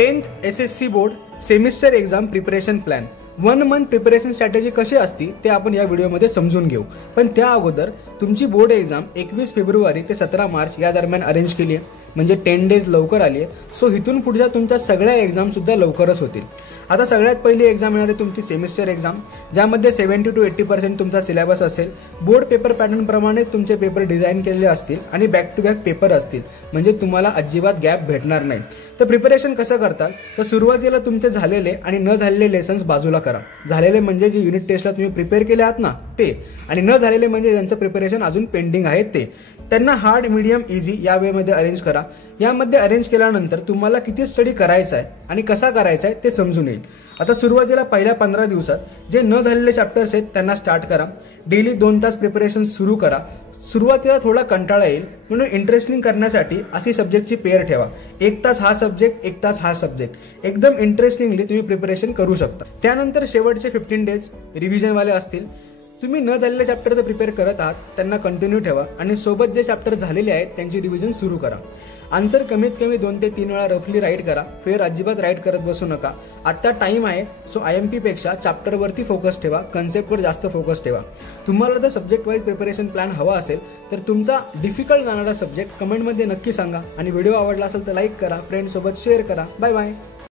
10th SSC board semester exam preparation plan 1 month preparation strategy कशी असती ते आपण या व्हिडिओमध्ये समजून घेऊ। पण त्या अगोदर तुमची बोर्ड एक्झाम 21 फेब्रुवारी ते 17 मार्च या दरम्यान अरेंज केली आहे, म्हणजे 10 डेज लवकर आली आहे। सो इथून पुढच्या तुमच्या सगळ्या एक्झाम सुद्धा लवकरच होतील। आता सगळ्यात पहिली एक्झाम येणार आहे तुमची सेमिस्टर एक्झाम, ज्यामध्ये 70 to 80% तुमचा सिलेबस असेल। बोर्ड पेपर पॅटर्न प्रमाणे तुमचे पेपर डिझाईन केलेले असतील आणि बॅक टू बॅक पेपर असतील, म्हणजे तुम्हाला अजिबात गॅप भेटणार नाही। तर प्रिपरेशन कसं करताल, तर सुरुवातीला तुमचे झालेले आणि न झालेले लेसन्स बाजूला करा। झालेले म्हणजे जे युनिट टेस्टला तुम्ही प्रिपेअर केले आहात ना ते, आणि न झालेले म्हणजे ज्यांचं प्रिपरेशन अजून पेंडिंग आहे ते, त्यांना हार्ड, मीडियम, इझी या वेमध्ये अरेंज करा। यामध्ये अरेंज केल्यानंतर तुम्हाला किती स्टडी करायचा आहे आणि कसा करायचा आहे ते समजून येईल। आता सुरुवातीला पहिल्या 15 दिवसात जे न झालेले चॅप्टर्स आहेत त्यांना स्टार्ट करा। डेली 2 तास प्रिपरेशन सुरू करा। सुरुवातीला थोडा कंटाळा येईल, म्हणून इंटरेस्टिंग करण्यासाठी अशी सब्जेक्टची पेअर ठेवा। 1 तास हा सब्जेक्ट, 1 तास हा सब्जेक्ट, एकदम इंटरेस्टिंगली तुम्ही प्रिपरेशन करू शकता। त्यानंतर शेवटचे 15 डेज रिव्हिजनवाले असतील। तुम्ही न झालेले चॅप्टर जर प्रिपेअर करत आहात त्यांना कंटिन्यू ठेवा आणि सोबत जे चॅप्टर झालेले आहेत त्यांची रिव्हिजन सुरू करा। आन्सर कमीत कमी 2 ते 3 वेळा रफली राईट करा, फेर अजिबात राईट करत बसू नका। आता टाइम आहे, सो IMP पेक्षा चॅप्टरवरती फोकस ठेवा, कन्सेप्टवर जास्त फोकस ठेवा। तुम्हाला जर सब्जेक्ट वाईज प्रिपरेशन प्लॅन हवा असेल तर तुमचा डिफिकल्ट जाणारा सब्जेक्ट कमेंटमध्ये नक्की सांगा, आणि व्हिडिओ आवडला असेल तर लाईक करा, फ्रेंड्स सोबत शेअर करा। Bye bye.